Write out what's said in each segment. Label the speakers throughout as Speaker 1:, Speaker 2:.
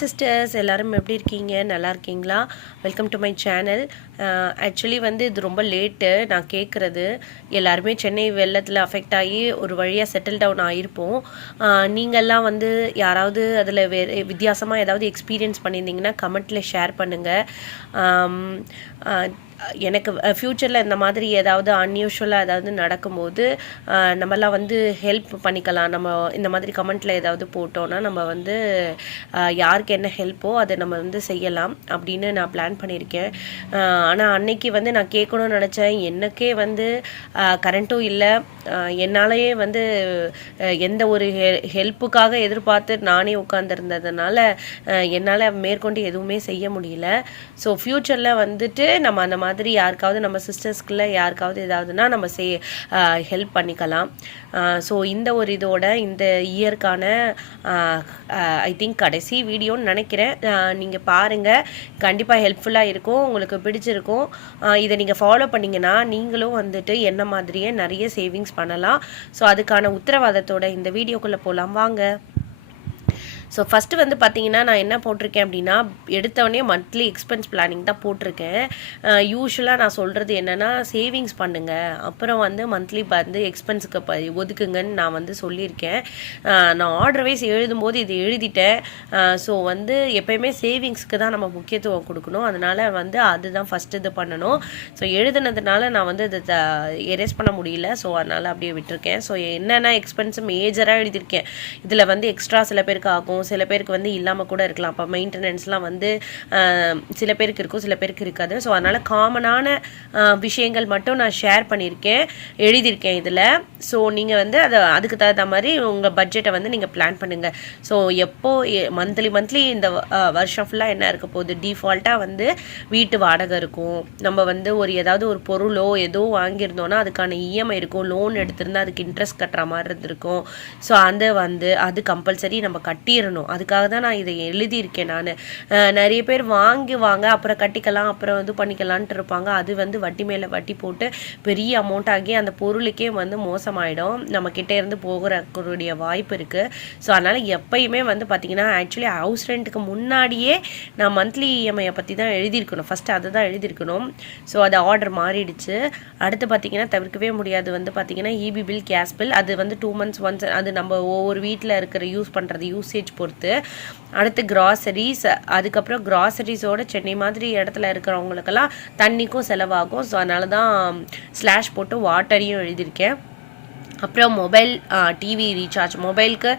Speaker 1: Sisters எல்லோரும் எப்படி இருக்கீங்க நல்லா இருக்கீங்களா welcome to my channel actually வந்து இது ரொம்ப லேட்டு நான் கேட்குறது எல்லாருமே சென்னை வெள்ளத்தில் அஃபெக்ட் ஆகி ஒரு வழியாக செட்டில் டவுன் ஆகிருப்போம் uh, நீங்கள்லாம் வந்து யாராவது அதில் வே வித்தியாசமாக ஏதாவது எக்ஸ்பீரியன்ஸ் பண்ணியிருந்தீங்கன்னா கமெண்ட்டில் ஷேர் பண்ணுங்கள் எனக்கு ஃப்யூச்சரில் இந்த மாதிரி ஏதாவது அன்யூஷுவலாக ஏதாவது நடக்கும்போது நம்மலாம் வந்து ஹெல்ப் பண்ணிக்கலாம் நம்ம இந்த மாதிரி கமெண்ட்டில் ஏதாவது போட்டோன்னா நம்ம வந்து யாருக்கு என்ன ஹெல்ப்போ அதை நம்ம வந்து செய்யலாம் அப்படின்னு நான் பிளான் பண்ணியிருக்கேன் ஆனால் அன்னைக்கு வந்து நான் கேட்கணும்னு நினச்சேன் எனக்கே வந்து கரண்ட்டும் இல்லை என்னாலேயே வந்து எந்த ஒரு ஹெல்ப்புக்காக எதிர்பார்த்து நானே உட்காந்துருந்ததுனால என்னால் மேற்கொண்டு எதுவுமே செய்ய முடியல ஸோ ஃப்யூச்சரில் வந்துட்டு நம்ம அந்த மாதிரி மாதிரி யாருக்காவது நம்ம சிஸ்டர்ஸ்குள்ள யாருக்காவது ஏதாவதுன்னா நம்ம சே ஹெல்ப் பண்ணிக்கலாம் ஸோ இந்த ஒரு இதோட இந்த இயர்க்கான ஐ திங்க் கடைசி வீடியோன்னு நினைக்கிறேன் நீங்கள் பாருங்கள் கண்டிப்பாக ஹெல்ப்ஃபுல்லாக இருக்கும் உங்களுக்கு பிடிச்சிருக்கும் இதை நீங்கள் ஃபாலோ பண்ணிங்கன்னா நீங்களும் வந்துட்டு என்ன மாதிரியே நிறைய சேவிங்ஸ் பண்ணலாம் ஸோ அதுக்கான உத்தரவாதத்தோட இந்த வீடியோக்குள்ளே போகலாம் வாங்க ஸோ ஃபஸ்ட்டு வந்து பார்த்தீங்கன்னா நான் என்ன போட்டிருக்கேன் அப்படின்னா எடுத்தவொடனே மந்த்லி எக்ஸ்பென்ஸ் பிளானிங் தான் போட்டிருக்கேன் யூஸ்வலாக நான் சொல்கிறது என்னென்னா சேவிங்ஸ் பண்ணுங்கள் அப்புறம் வந்து மந்த்லி வந்து எக்ஸ்பென்ஸுக்கு ப ஒதுக்குங்கன்னு நான் வந்து சொல்லியிருக்கேன் நான் ஆர்டர் வைஸ் எழுதும்போது இது எழுதிட்டேன் ஸோ வந்து எப்பயுமே சேவிங்ஸ்க்கு தான் நம்ம முக்கியத்துவம் கொடுக்கணும் அதனால் வந்து அதுதான் ஃபஸ்ட்டு இது பண்ணணும் ஸோ எழுதுனதுனால நான் வந்து இதை எரேஸ் பண்ண முடியல ஸோ அதனால் அப்படியே விட்டுருக்கேன் ஸோ என்னென்ன எக்ஸ்பென்ஸ் மேஜராக எழுதியிருக்கேன் இதில் வந்து எக்ஸ்ட்ரா சில பேருக்கு ஆகும் இருக்கும் சில பேருக்கு வந்து இல்லாமல் கூட இருக்கலாம் அப்போ மெயின்டெனன்ஸ்லாம் வந்து சில பேருக்கு இருக்கும் சில பேருக்கு இருக்காது ஸோ அதனால் காமனான விஷயங்கள் மட்டும் நான் ஷேர் பண்ணியிருக்கேன் எழுதியிருக்கேன் இதில் ஸோ நீங்கள் வந்து அதை அதுக்கு தகுந்த மாதிரி உங்கள் பட்ஜெட்டை வந்து நீங்கள் பிளான் பண்ணுங்கள் ஸோ எப்போ மந்த்லி மந்த்லி இந்த வருஷம் ஃபுல்லாக என்ன இருக்க போகுது டிஃபால்ட்டாக வந்து வீட்டு வாடகை இருக்கும் நம்ம வந்து ஒரு ஏதாவது ஒரு பொருளோ ஏதோ வாங்கியிருந்தோன்னா அதுக்கான இஎம்ஐ e இருக்கும் லோன் எடுத்திருந்தால் அதுக்கு இன்ட்ரெஸ்ட் கட்டுற மாதிரி இருந்திருக்கும் ஸோ அந்த வந்து அது கம்பல்சரி நம்ம கட்டிடணும் தீரணும் அதுக்காக தான் நான் இதை எழுதியிருக்கேன் நான் நிறைய பேர் வாங்குவாங்க அப்புறம் கட்டிக்கலாம் அப்புறம் வந்து பண்ணிக்கலான்ட்டு இருப்பாங்க அது வந்து வட்டி மேலே வட்டி போட்டு பெரிய அமௌண்ட் ஆகி அந்த பொருளுக்கே வந்து மோசமாயிடும் நம்ம கிட்டே இருந்து போகிறக்கூடிய வாய்ப்பு இருக்குது ஸோ அதனால் எப்பயுமே வந்து பார்த்திங்கன்னா ஆக்சுவலி ஹவுஸ் ரெண்ட்டுக்கு முன்னாடியே நான் மந்த்லி இஎம்ஐயை பற்றி தான் எழுதியிருக்கணும் ஃபஸ்ட்டு அதை தான் எழுதியிருக்கணும் ஸோ அது ஆர்டர் மாறிடுச்சு அடுத்து பார்த்திங்கன்னா தவிர்க்கவே முடியாது வந்து பார்த்திங்கன்னா EB e bill gas bill அது வந்து டூ மந்த்ஸ் ஒன்ஸ் அது நம்ம ஒவ்வொரு வீட்டில் இருக்கிற யூஸ் பண்ணுறது யூசேஜ் பொறுத்து அடுத்து கிராசரிஸ் அதுக்கப்புறம் கிராசரிஸோட சென்னை மாதிரி இடத்துல இருக்கிறவங்களுக்கெல்லாம் தண்ணிக்கும் செலவாகும் ஸோ அதனால தான் ஸ்லாஷ் போட்டு வாட்டரையும் எழுதியிருக்கேன் அப்புறம் மொபைல் டிவி ரீசார்ஜ் மொபைலுக்கு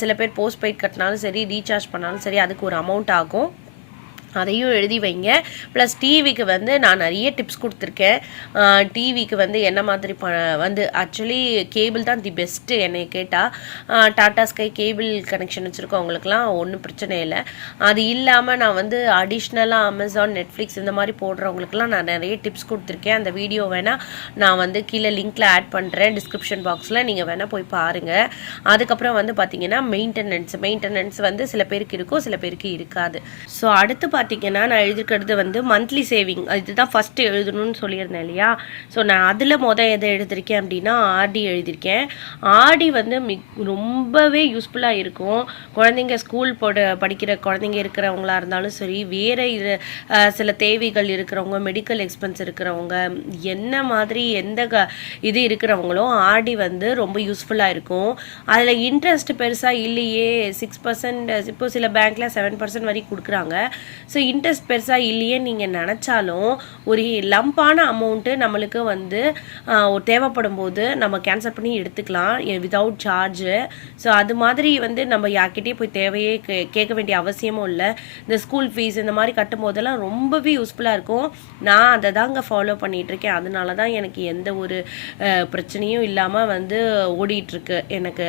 Speaker 1: சில பேர் போஸ்ட் பெய்ட் கட்டினாலும் சரி ரீசார்ஜ் பண்ணாலும் சரி அதுக்கு ஒரு அமௌண்ட் ஆகும் அதையும் எழுதி வைங்க ப்ளஸ் டிவிக்கு வந்து நான் நிறைய டிப்ஸ் கொடுத்துருக்கேன் டிவிக்கு வந்து என்ன மாதிரி ப வந்து ஆக்சுவலி கேபிள் தான் தி பெஸ்ட்டு என்னை கேட்டால் டாடா ஸ்கை கேபிள் கனெக்ஷன் வச்சுருக்கவங்களுக்குலாம் ஒன்றும் பிரச்சனை இல்லை அது இல்லாமல் நான் வந்து அடிஷ்னலாக அமேசான் நெட்ஃப்ளிக்ஸ் இந்த மாதிரி போடுறவங்களுக்குலாம் நான் நிறைய டிப்ஸ் கொடுத்துருக்கேன் அந்த வீடியோ வேணால் நான் வந்து கீழே லிங்க்கில் ஆட் பண்ணுறேன் டிஸ்கிரிப்ஷன் பாக்ஸில் நீங்கள் வேணால் போய் பாருங்கள் அதுக்கப்புறம் வந்து பார்த்தீங்கன்னா மெயின்டெனன்ஸ் மெயின்டெனன்ஸ் வந்து சில பேருக்கு இருக்கும் சில பேருக்கு இருக்காது ஸோ அடுத்து பார்த்தீங்கன்னா நான் எழுதிருக்கிறது வந்து மந்த்லி சேவிங் இதுதான் ஃபஸ்ட்டு எழுதணும்னு சொல்லியிருந்தேன் இல்லையா ஸோ நான் அதில் மொதல் எதை எழுதியிருக்கேன் அப்படின்னா ஆர்டி எழுதியிருக்கேன் ஆர்டி வந்து மிக் ரொம்பவே யூஸ்ஃபுல்லாக இருக்கும் குழந்தைங்க ஸ்கூல் போட படிக்கிற குழந்தைங்க இருக்கிறவங்களா இருந்தாலும் சரி வேறு இது சில தேவைகள் இருக்கிறவங்க மெடிக்கல் எக்ஸ்பென்ஸ் இருக்கிறவங்க என்ன மாதிரி எந்த க இது இருக்கிறவங்களும் ஆர்டி வந்து ரொம்ப யூஸ்ஃபுல்லாக இருக்கும் அதில் இன்ட்ரெஸ்ட் பெருசாக இல்லையே சிக்ஸ் பர்சன்ட் இப்போ சில பேங்க்கில் செவன் பர்சன்ட் வரைக்கும் கொடுக்குறாங்க ஸோ இன்ட்ரெஸ்ட் பெருசாக இல்லையே நீங்கள் நினச்சாலும் ஒரு லம்பான அமௌண்ட்டு நம்மளுக்கு வந்து தேவைப்படும் போது நம்ம கேன்சல் பண்ணி எடுத்துக்கலாம் விதவுட் சார்ஜு ஸோ அது மாதிரி வந்து நம்ம யார்கிட்டேயே போய் தேவையே கே கேட்க வேண்டிய அவசியமும் இல்லை இந்த ஸ்கூல் ஃபீஸ் இந்த மாதிரி கட்டும் போதெல்லாம் ரொம்பவே யூஸ்ஃபுல்லாக இருக்கும் நான் அதை தாங்க ஃபாலோ பண்ணிகிட்ருக்கேன் அதனால தான் எனக்கு எந்த ஒரு பிரச்சனையும் இல்லாமல் வந்து ஓடிட்டுருக்கு எனக்கு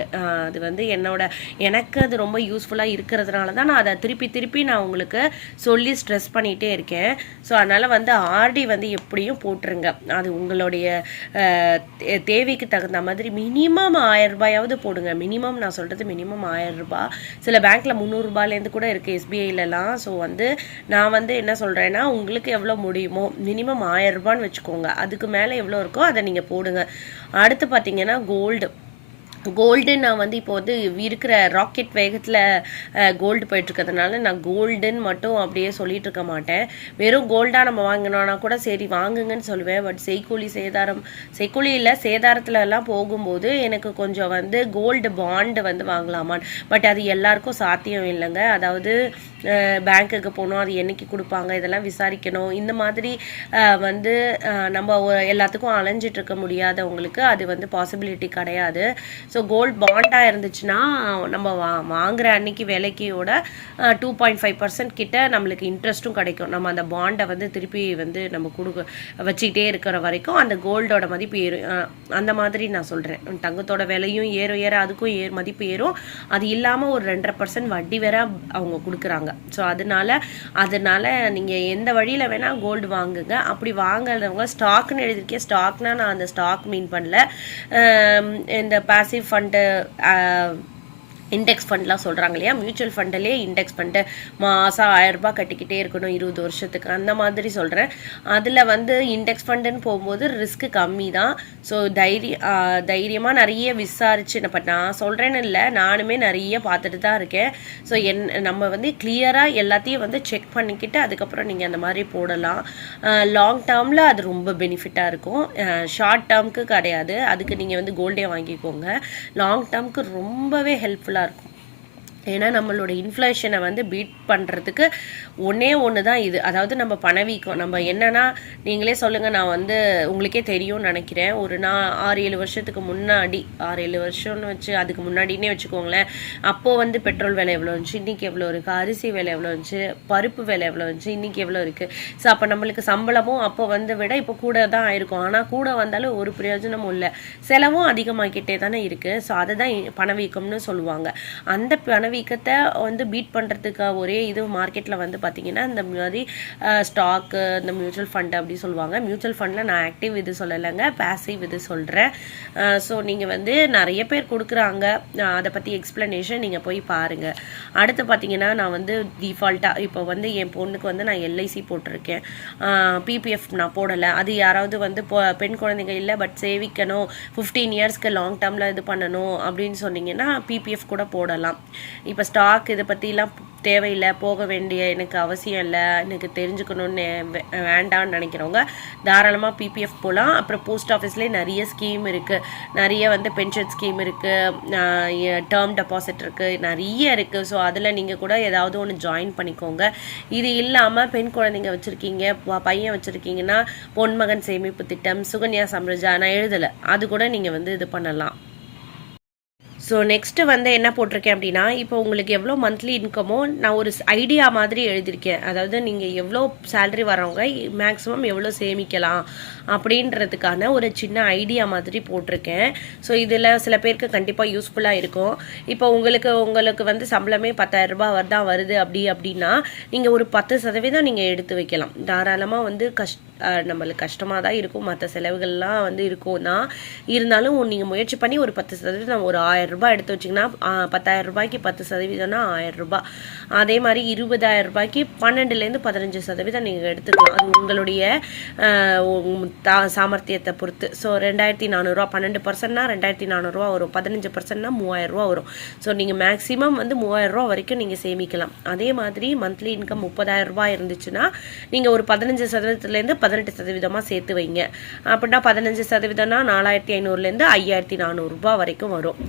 Speaker 1: அது வந்து என்னோட எனக்கு அது ரொம்ப யூஸ்ஃபுல்லாக இருக்கிறதுனால தான் நான் அதை திருப்பி திருப்பி நான் உங்களுக்கு சொல் சொல்லி ஸ்ட்ரெஸ் பண்ணிகிட்டே இருக்கேன் ஸோ அதனால் வந்து ஆர்டி வந்து எப்படியும் போட்டுருங்க அது உங்களுடைய தேவைக்கு தகுந்த மாதிரி மினிமம் ஆயரூபாயாவது போடுங்க மினிமம் நான் சொல்கிறது மினிமம் ஆயரூபா சில பேங்க்கில் முந்நூறுரூபாலேருந்து கூட இருக்குது எஸ்பிஐலலாம் ஸோ வந்து நான் வந்து என்ன சொல்கிறேன்னா உங்களுக்கு எவ்வளோ முடியுமோ மினிமம் ரூபான்னு வச்சுக்கோங்க அதுக்கு மேலே எவ்வளோ இருக்கோ அதை நீங்கள் போடுங்க அடுத்து பார்த்தீங்கன்னா கோல்டு கோல்டுன்னு நான் வந்து இப்போ வந்து இருக்கிற ராக்கெட் வேகத்தில் கோல்டு போயிட்டுருக்கிறதுனால நான் கோல்டுன்னு மட்டும் அப்படியே சொல்லிட்டு இருக்க மாட்டேன் வெறும் கோல்டாக நம்ம வாங்கினோன்னா கூட சரி வாங்குங்கன்னு சொல்லுவேன் பட் செய்கூலி சேதாரம் செய்கூலி இல்லை சேதாரத்துலலாம் போகும்போது எனக்கு கொஞ்சம் வந்து கோல்டு பாண்டு வந்து வாங்கலாமான்னு பட் அது எல்லாருக்கும் சாத்தியம் இல்லைங்க அதாவது பேங்க்குக்கு போகணும் அது என்றைக்கு கொடுப்பாங்க இதெல்லாம் விசாரிக்கணும் இந்த மாதிரி வந்து நம்ம எல்லாத்துக்கும் அலைஞ்சிட்ருக்க முடியாதவங்களுக்கு அது வந்து பாசிபிலிட்டி கிடையாது ஸோ கோல்டு பாண்டாக இருந்துச்சுன்னா நம்ம வா வாங்குகிற அன்னைக்கு விலைக்கியோட டூ பாயிண்ட் ஃபைவ் பர்சன்ட் கிட்ட நம்மளுக்கு இன்ட்ரெஸ்ட்டும் கிடைக்கும் நம்ம அந்த பாண்டை வந்து திருப்பி வந்து நம்ம கொடுக்க வச்சுக்கிட்டே இருக்கிற வரைக்கும் அந்த கோல்டோட மதிப்பு ஏறும் அந்த மாதிரி நான் சொல்கிறேன் தங்கத்தோட விலையும் ஏறும் ஏற அதுக்கும் ஏறு மதிப்பு ஏறும் அது இல்லாமல் ஒரு ரெண்டரை பர்சன்ட் வட்டி வேற அவங்க கொடுக்குறாங்க ஸோ அதனால அதனால நீங்கள் எந்த வழியில் வேணால் கோல்டு வாங்குங்க அப்படி வாங்குறவங்க ஸ்டாக்னு எழுதியிருக்கேன் ஸ்டாக்னால் நான் அந்த ஸ்டாக் மீன் பண்ணல இந்த பாசிவ் different uh, இண்டெக்ஸ் ஃபண்ட்லாம் சொல்கிறாங்க இல்லையா மியூச்சுவல் ஃபண்டிலே இண்டெக்ஸ் ஃபண்டு மாதம் ரூபாய் கட்டிக்கிட்டே இருக்கணும் இருபது வருஷத்துக்கு அந்த மாதிரி சொல்கிறேன் அதில் வந்து இண்டெக்ஸ் ஃபண்டுன்னு போகும்போது ரிஸ்க்கு கம்மி தான் ஸோ தைரிய தைரியமாக நிறைய விசாரிச்சு நம்ம நான் சொல்கிறேன்னு இல்லை நானுமே நிறைய பார்த்துட்டு தான் இருக்கேன் ஸோ என் நம்ம வந்து கிளியராக எல்லாத்தையும் வந்து செக் பண்ணிக்கிட்டு அதுக்கப்புறம் நீங்கள் அந்த மாதிரி போடலாம் லாங் டேர்மில் அது ரொம்ப பெனிஃபிட்டாக இருக்கும் ஷார்ட் டேர்முக்கு கிடையாது அதுக்கு நீங்கள் வந்து கோல்டே வாங்கிக்கோங்க லாங் டேர்முக்கு ரொம்பவே ஹெல்ப்ஃபுல் largo. ஏன்னா நம்மளோட இன்ஃப்ளேஷனை வந்து பீட் பண்ணுறதுக்கு ஒன்றே ஒன்று தான் இது அதாவது நம்ம பணவீக்கம் நம்ம என்னென்னா நீங்களே சொல்லுங்கள் நான் வந்து உங்களுக்கே தெரியும்னு நினைக்கிறேன் ஒரு நான் ஆறு ஏழு வருஷத்துக்கு முன்னாடி ஆறு ஏழு வருஷம்னு வச்சு அதுக்கு முன்னாடினே வச்சுக்கோங்களேன் அப்போது வந்து பெட்ரோல் விலை எவ்வளோ இருந்துச்சு இன்றைக்கி எவ்வளோ இருக்குது அரிசி விலை எவ்வளோ இருந்துச்சு பருப்பு விலை எவ்வளோ இருந்துச்சு இன்றைக்கி எவ்வளோ இருக்குது ஸோ அப்போ நம்மளுக்கு சம்பளமும் அப்போ வந்து விட இப்போ கூட தான் ஆயிருக்கும் ஆனால் கூட வந்தாலும் ஒரு பிரயோஜனமும் இல்லை செலவும் அதிகமாகிக்கிட்டே தானே இருக்குது ஸோ அதை தான் பணவீக்கம்னு சொல்லுவாங்க அந்த பணவீக்கம் வீக்கத்தை வந்து பீட் பண்ணுறதுக்காக ஒரே இது மார்க்கெட்டில் வந்து பார்த்திங்கன்னா இந்த மாதிரி ஸ்டாக்கு இந்த மியூச்சுவல் ஃபண்ட் அப்படி சொல்லுவாங்க மியூச்சுவல் ஃபண்டில் நான் ஆக்டிவ் இது சொல்லலைங்க பேசிவ் இது சொல்கிறேன் ஸோ நீங்கள் வந்து நிறைய பேர் கொடுக்குறாங்க அதை பற்றி எக்ஸ்ப்ளனேஷன் நீங்கள் போய் பாருங்கள் அடுத்து பார்த்தீங்கன்னா நான் வந்து டிஃபால்ட்டாக இப்போ வந்து என் பொண்ணுக்கு வந்து நான் எல்ஐசி போட்டிருக்கேன் பிபிஎஃப் நான் போடலை அது யாராவது வந்து பெண் குழந்தைங்க இல்லை பட் சேவிக்கணும் ஃபிஃப்டீன் இயர்ஸ்க்கு லாங் டேர்மில் இது பண்ணணும் அப்படின்னு சொன்னீங்கன்னா பிபிஎஃப் கூட போடலாம் இப்போ ஸ்டாக் இதை பற்றிலாம் தேவையில்லை போக வேண்டிய எனக்கு அவசியம் இல்லை எனக்கு தெரிஞ்சுக்கணும்னு வேண்டாம்னு நினைக்கிறவங்க தாராளமாக பிபிஎஃப் போகலாம் அப்புறம் போஸ்ட் ஆஃபீஸ்லேயே நிறைய ஸ்கீம் இருக்குது நிறைய வந்து பென்ஷன் ஸ்கீம் இருக்குது டேர்ம் டெபாசிட் இருக்குது நிறைய இருக்குது ஸோ அதில் நீங்கள் கூட ஏதாவது ஒன்று ஜாயின் பண்ணிக்கோங்க இது இல்லாமல் பெண் குழந்தைங்க வச்சுருக்கீங்க பையன் வச்சுருக்கீங்கன்னா பொன்மகன் சேமிப்பு திட்டம் சுகன்யா சம்ரஜா நான் எழுதலை அது கூட நீங்கள் வந்து இது பண்ணலாம் ஸோ நெக்ஸ்ட்டு வந்து என்ன போட்டிருக்கேன் அப்படின்னா இப்போ உங்களுக்கு எவ்வளோ மந்த்லி இன்கமோ நான் ஒரு ஐடியா மாதிரி எழுதியிருக்கேன் அதாவது நீங்கள் எவ்வளோ சேல்ரி வரவங்க மேக்ஸிமம் எவ்வளோ சேமிக்கலாம் அப்படின்றதுக்கான ஒரு சின்ன ஐடியா மாதிரி போட்டிருக்கேன் ஸோ இதில் சில பேருக்கு கண்டிப்பாக யூஸ்ஃபுல்லாக இருக்கும் இப்போ உங்களுக்கு உங்களுக்கு வந்து சம்பளமே பத்தாயிரரூபா வருதான் வருது அப்படி அப்படின்னா நீங்கள் ஒரு பத்து சதவீதம் நீங்கள் எடுத்து வைக்கலாம் தாராளமாக வந்து கஷ்ட நம்மளுக்கு கஷ்டமாக தான் இருக்கும் மற்ற செலவுகள்லாம் வந்து இருக்கும் இருந்தாலும் நீங்கள் முயற்சி பண்ணி ஒரு பத்து சதவீதம் நம்ம ஒரு ரூபாய் எடுத்து வச்சிங்கன்னா பத்தாயிரம் ரூபாய்க்கு பத்து சதவீதம்னா ஆயரரூபா அதே மாதிரி இருபதாயிரம் ரூபாய்க்கு பன்னெண்டுலேருந்து பதினஞ்சு சதவீதம் நீங்கள் எடுத்துக்கலாம் அது உங்களுடைய சாமர்த்தியத்தை பொறுத்து ஸோ ரெண்டாயிரத்தி நானூறுரூவா பன்னெண்டு பர்சன்ட்னா ரெண்டாயிரத்தி நானூறுரூவா வரும் பதினஞ்சு பர்சன்ட்னா மூவாயிரரூவா வரும் ஸோ நீங்கள் மேக்ஸிமம் வந்து மூவாயிரரூவா வரைக்கும் நீங்கள் சேமிக்கலாம் அதே மாதிரி மந்த்லி இன்கம் முப்பதாயிரம் ரூபாய் இருந்துச்சுன்னா நீங்கள் ஒரு பதினஞ்சு சதவீதத்துலேருந்து பதினெட்டு சதவீதமாக சேர்த்து வைங்க அப்படின்னா பதினஞ்சு சதவீதம்னா நாலாயிரத்தி ஐநூறுலேருந்து ஐயாயிரத்தி நானூறுரூபா வரைக்கும் வரும்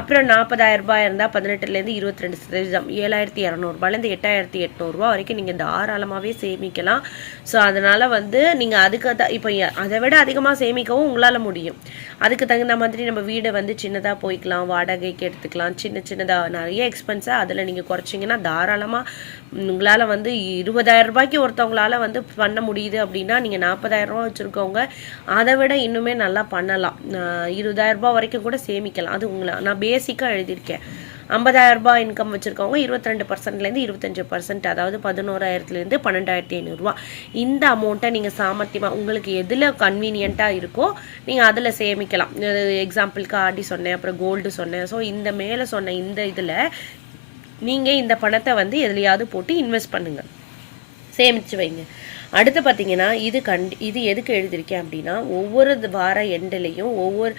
Speaker 1: அப்புறம் நாற்பதாயிரம் ரூபாய் இருந்தால் பதினெட்டுலேருந்து இருபத்தி ரெண்டு சதவீதம் ஏழாயிரத்தி இரநூறுபாலேருந்து எட்டாயிரத்தி எட்நூறுரூவா வரைக்கும் நீங்கள் தாராளமாகவே சேமிக்கலாம் ஸோ அதனால் வந்து நீங்கள் அதுக்கு த இப்போ அதை விட அதிகமாக சேமிக்கவும் உங்களால் முடியும் அதுக்கு தகுந்த மாதிரி நம்ம வீடை வந்து சின்னதாக போய்க்கலாம் வாடகைக்கு எடுத்துக்கலாம் சின்ன சின்னதாக நிறைய எக்ஸ்பென்ஸாக அதில் நீங்கள் குறைச்சிங்கன்னா தாராளமாக உங்களால் வந்து இருபதாயிரம் ரூபாய்க்கு ஒருத்தவங்களால் வந்து பண்ண முடியுது அப்படின்னா நீங்கள் நாற்பதாயிரம் ரூபா வச்சுருக்கவங்க அதை விட இன்னுமே நல்லா பண்ணலாம் இருபதாயிரம் ரூபா வரைக்கும் கூட சேமிக்கலாம் அது உங்களை நான் பேசிக்காக எழுதியிருக்கேன் ரூபாய் இன்கம் வச்சுருக்கவங்க இருபத்திரெண்டு பர்சன்ட்லேருந்து இருபத்தஞ்சு பர்சன்ட் அதாவது பதினோராயிரத்துலேருந்து பன்னெண்டாயிரத்தி ஐநூறுரூவா இந்த அமௌண்ட்டை நீங்கள் சாமர்த்தியமாக உங்களுக்கு எதில் கன்வீனியண்ட்டாக இருக்கோ நீங்கள் அதில் சேமிக்கலாம் எக்ஸாம்பிளுக்கு ஆடி சொன்னேன் அப்புறம் கோல்டு சொன்னேன் ஸோ இந்த மேலே சொன்ன இந்த இதில் நீங்கள் இந்த பணத்தை வந்து எதுலையாவது போட்டு இன்வெஸ்ட் பண்ணுங்கள் சேமித்து வைங்க அடுத்து பார்த்தீங்கன்னா இது கண் இது எதுக்கு எழுதியிருக்கேன் அப்படின்னா ஒவ்வொரு வார எண்டுலேயும் ஒவ்வொரு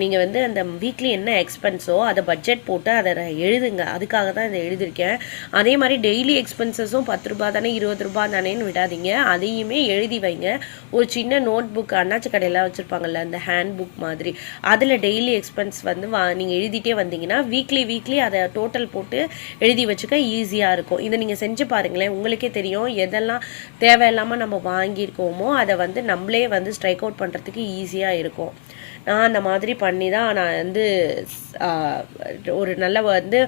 Speaker 1: நீங்கள் வந்து அந்த வீக்லி என்ன எக்ஸ்பென்ஸோ அதை பட்ஜெட் போட்டு அதை எழுதுங்க அதுக்காக தான் இதை எழுதியிருக்கேன் அதே மாதிரி டெய்லி எக்ஸ்பென்சஸும் பத்து ரூபா தானே இருபது ரூபா தானேன்னு விடாதீங்க அதையுமே எழுதி வைங்க ஒரு சின்ன நோட் புக் அண்ணாச்சி கடையெல்லாம் வச்சுருப்பாங்கல்ல அந்த ஹேண்ட் புக் மாதிரி அதில் டெய்லி எக்ஸ்பென்ஸ் வந்து வா நீங்கள் எழுதிட்டே வந்தீங்கன்னா வீக்லி வீக்லி அதை டோட்டல் போட்டு எழுதி வச்சுக்க ஈஸியாக இருக்கும் இதை நீங்கள் செஞ்சு பாருங்களேன் உங்களுக்கே தெரியும் எதெல்லாம் தேவை தேவையில்லாமல் நம்ம வாங்கியிருக்கோமோ அதை வந்து நம்மளே வந்து ஸ்ட்ரைக் அவுட் பண்ணுறதுக்கு ஈஸியாக இருக்கும் நான் அந்த மாதிரி பண்ணி தான் நான் வந்து ஒரு நல்ல வந்து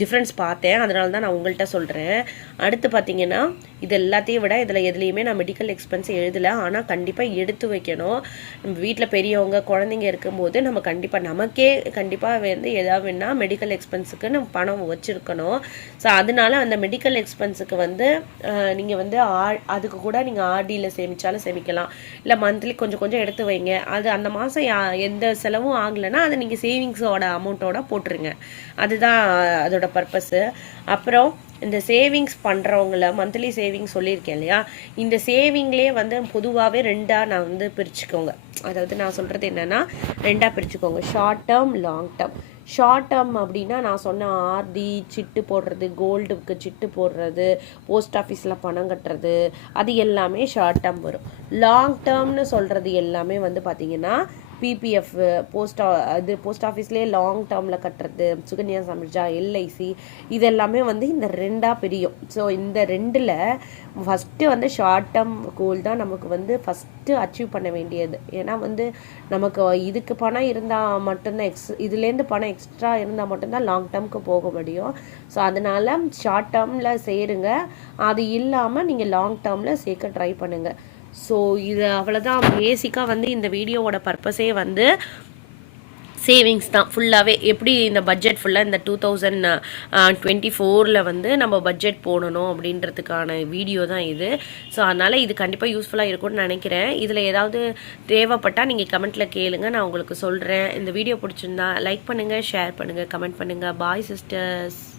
Speaker 1: டிஃப்ரென்ஸ் பார்த்தேன் அதனால தான் நான் உங்கள்கிட்ட சொல்கிறேன் அடுத்து பார்த்தீங்கன்னா இது எல்லாத்தையும் விட இதில் எதுலேயுமே நான் மெடிக்கல் எக்ஸ்பென்ஸ் எழுதலை ஆனால் கண்டிப்பாக எடுத்து வைக்கணும் நம்ம வீட்டில் பெரியவங்க குழந்தைங்க இருக்கும்போது நம்ம கண்டிப்பாக நமக்கே கண்டிப்பாக வந்து எதாவது வேணால் மெடிக்கல் எக்ஸ்பென்ஸுக்கு நம்ம பணம் வச்சுருக்கணும் ஸோ அதனால அந்த மெடிக்கல் எக்ஸ்பென்ஸுக்கு வந்து நீங்கள் வந்து ஆ அதுக்கு கூட நீங்கள் ஆர்டியில் சேமித்தாலும் சேமிக்கலாம் இல்லை மந்த்லி கொஞ்சம் கொஞ்சம் எடுத்து வைங்க அது அந்த மாதம் எந்த செலவும் ஆகலைன்னா அதை நீங்கள் சேவிங்ஸோட அமௌண்ட்டோட போட்டுருங்க அதுதான் அதோட பர்பஸ்ஸு அப்புறம் இந்த சேவிங்ஸ் பண்ணுறவங்கள மந்த்லி சேவிங்ஸ் சொல்லியிருக்கேன் இல்லையா இந்த சேவிங்லேயே வந்து பொதுவாகவே ரெண்டாக நான் வந்து பிரிச்சுக்கோங்க அதாவது நான் சொல்கிறது என்னென்னா ரெண்டாக பிரிச்சுக்கோங்க short term long term short term அப்படின்னா நான் சொன்ன ஆர்டி சிட்டு போடுறது கோல்டுக்கு சிட்டு போடுறது போஸ்ட் ஆஃபீஸில் பணம் கட்டுறது அது எல்லாமே ஷார்ட் டேர்ம் வரும் லாங் டேர்ம்னு சொல்கிறது எல்லாமே வந்து பார்த்திங்கன்னா பிபிஎஃப் போஸ்ட் அது போஸ்ட் ஆஃபீஸ்லேயே லாங் டேர்மில் கட்டுறது சுகன்யா சமிஜா எல்ஐசி இதெல்லாமே வந்து இந்த ரெண்டாக பிரியும் ஸோ இந்த ரெண்டில் ஃபஸ்ட்டு வந்து ஷார்ட் டேர்ம் கோல் தான் நமக்கு வந்து ஃபஸ்ட்டு அச்சீவ் பண்ண வேண்டியது ஏன்னா வந்து நமக்கு இதுக்கு பணம் இருந்தால் மட்டும்தான் எக்ஸ் இதுலேருந்து பணம் எக்ஸ்ட்ரா இருந்தால் மட்டும்தான் லாங் டேர்முக்கு போக முடியும் ஸோ அதனால் ஷார்ட் டேர்மில் சேருங்க அது இல்லாமல் நீங்கள் லாங் டேர்மில் சேர்க்க ட்ரை பண்ணுங்கள் ஸோ இது அவ்வளோதான் பேசிக்காக வந்து இந்த வீடியோவோட பர்பஸே வந்து சேவிங்ஸ் தான் ஃபுல்லாகவே எப்படி இந்த பட்ஜெட் ஃபுல்லாக இந்த டூ தௌசண்ட் டுவெண்ட்டி ஃபோரில் வந்து நம்ம பட்ஜெட் போடணும் அப்படின்றதுக்கான வீடியோ தான் இது ஸோ அதனால் இது கண்டிப்பாக யூஸ்ஃபுல்லாக இருக்கும்னு நினைக்கிறேன் இதில் ஏதாவது தேவைப்பட்டால் நீங்கள் கமெண்ட்டில் கேளுங்க நான் உங்களுக்கு சொல்கிறேன் இந்த வீடியோ பிடிச்சிருந்தா லைக் பண்ணுங்கள் ஷேர் பண்ணுங்கள் கமெண்ட் பண்ணுங்கள் பாய் சிஸ்டர்ஸ்